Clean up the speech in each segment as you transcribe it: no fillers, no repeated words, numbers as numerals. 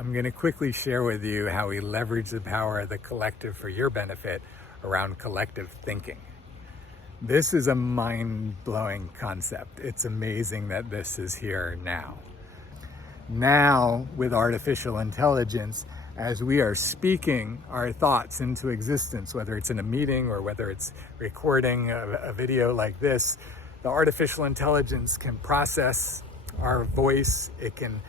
I'm going to quickly share with you how we leverage the power of the collective for your benefit around collective thinking. This is a mind-blowing concept. It's amazing that this is here now. Now, with artificial intelligence, as we are speaking our thoughts into existence, whether it's in a meeting or whether it's recording a video like this, the artificial intelligence can process our voice. It can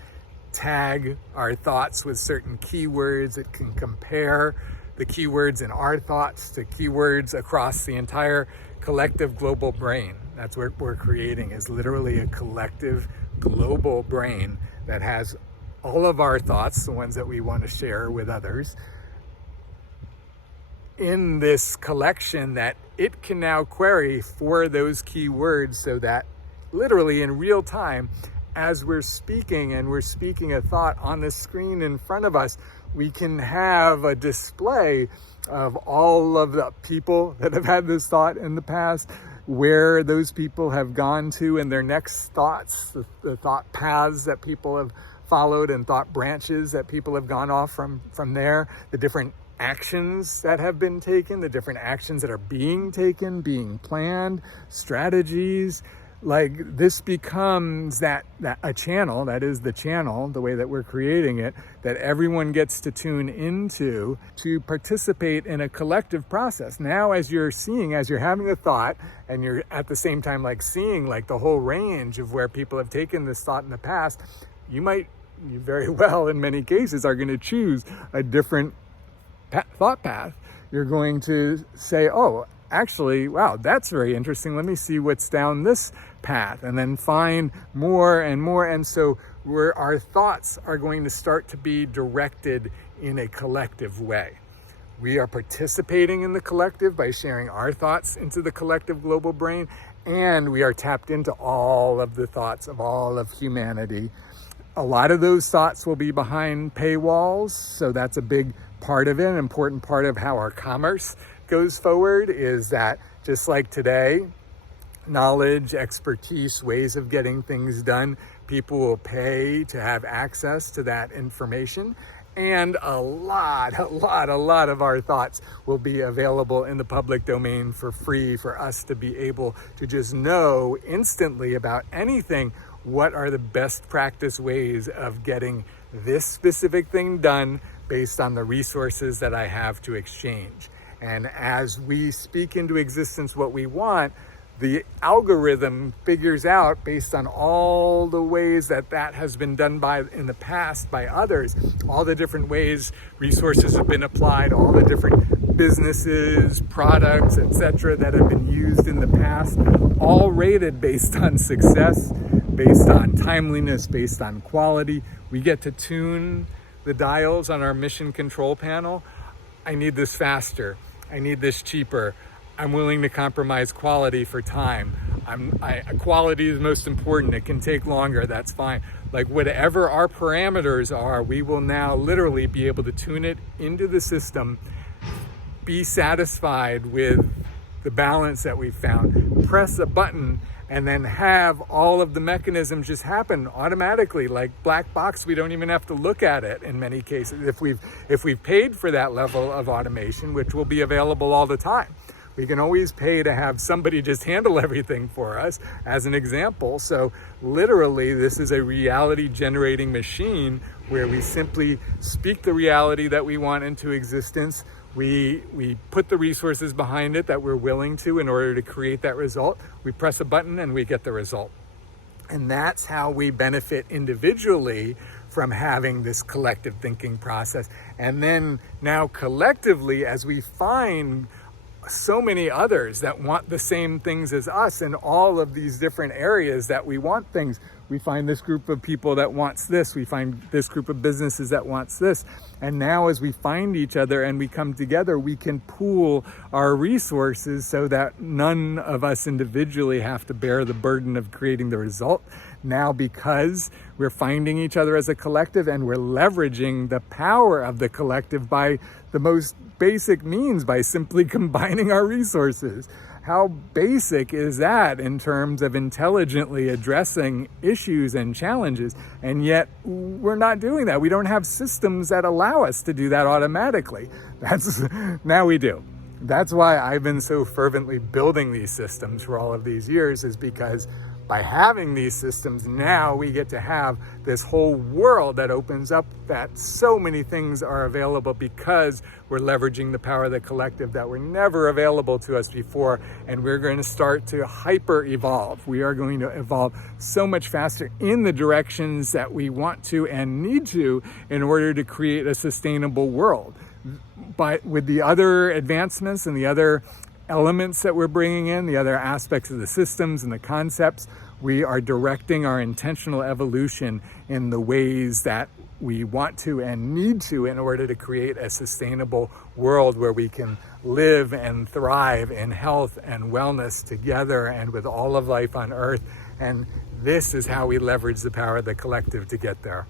tag our thoughts with certain keywords. It can compare the keywords in our thoughts to keywords across the entire collective global brain. That's what we're creating, is literally a collective global brain that has all of our thoughts, the ones that we want to share with others, in this collection that it can now query for those keywords, so that literally in real time, as we're speaking and we're speaking a thought on the screen in front of us, we can have a display of all of the people that have had this thought in the past, where those people have gone to in their next thoughts, the thought paths that people have followed and thought branches that people have gone off from there, the different actions that have been taken, the different actions that are being taken, being planned, strategies. Like, this becomes that a channel, that is the channel, the way that we're creating it, that everyone gets to tune into to participate in a collective process. Now, as you're having a thought, and you're at the same time like seeing like the whole range of where people have taken this thought in the past, you very well in many cases are going to choose a different thought path. You're going to say, oh, actually, wow, that's very interesting. Let me see what's down this path, and then find more and more. And so our thoughts are going to start to be directed in a collective way. We are participating in the collective by sharing our thoughts into the collective global brain, and we are tapped into all of the thoughts of all of humanity. A lot of those thoughts will be behind paywalls, so that's a big part of it. An important part of how our commerce goes forward is that, just like today, knowledge, expertise, ways of getting things done, people will pay to have access to that information. And a lot of our thoughts will be available in the public domain for free, for us to be able to just know instantly about anything. What are the best practice ways of getting this specific thing done based on the resources that I have to exchange? And as we speak into existence what we want, the algorithm figures out, based on all the ways that has been done in the past by others, all the different ways resources have been applied, all the different businesses, products, etc., that have been used in the past, all rated based on success, based on timeliness, based on quality. We get to tune the dials on our mission control panel. I need this faster. I need this cheaper. I'm willing to compromise quality for time. Quality is most important. It can take longer. That's fine. Like, whatever our parameters are, we will now literally be able to tune it into the system, be satisfied with the balance that we've found, press a button, and then have all of the mechanisms just happen automatically, like black box. We don't even have to look at it in many cases. If we've paid for that level of automation, which will be available all the time. We can always pay to have somebody just handle everything for us, as an example. So literally, this is a reality generating machine where we simply speak the reality that we want into existence. We put the resources behind it that we're willing to in order to create that result. We press a button and we get the result. And that's how we benefit individually from having this collective thinking process. And then now collectively, as we find so many others that want the same things as us in all of these different areas that we want things. We find this group of people that wants this. We find this group of businesses that wants this. And now as we find each other and we come together, we can pool our resources so that none of us individually have to bear the burden of creating the result. Now, because we're finding each other as a collective and we're leveraging the power of the collective by the most basic means, by simply combining our resources. How basic is that in terms of intelligently addressing issues and challenges? And yet we're not doing that. We don't have systems that allow us to do that automatically. Now we do. That's why I've been so fervently building these systems for all of these years, is because by having these systems, now we get to have this whole world that opens up, that so many things are available because we're leveraging the power of the collective that were never available to us before. And we're going to start to hyper evolve. We are going to evolve so much faster in the directions that we want to and need to in order to create a sustainable world. But with the other advancements and the other elements that we're bringing in, the other aspects of the systems and the concepts, we are directing our intentional evolution in the ways that we want to and need to in order to create a sustainable world where we can live and thrive in health and wellness together and with all of life on Earth. And this is how we leverage the power of the collective to get there.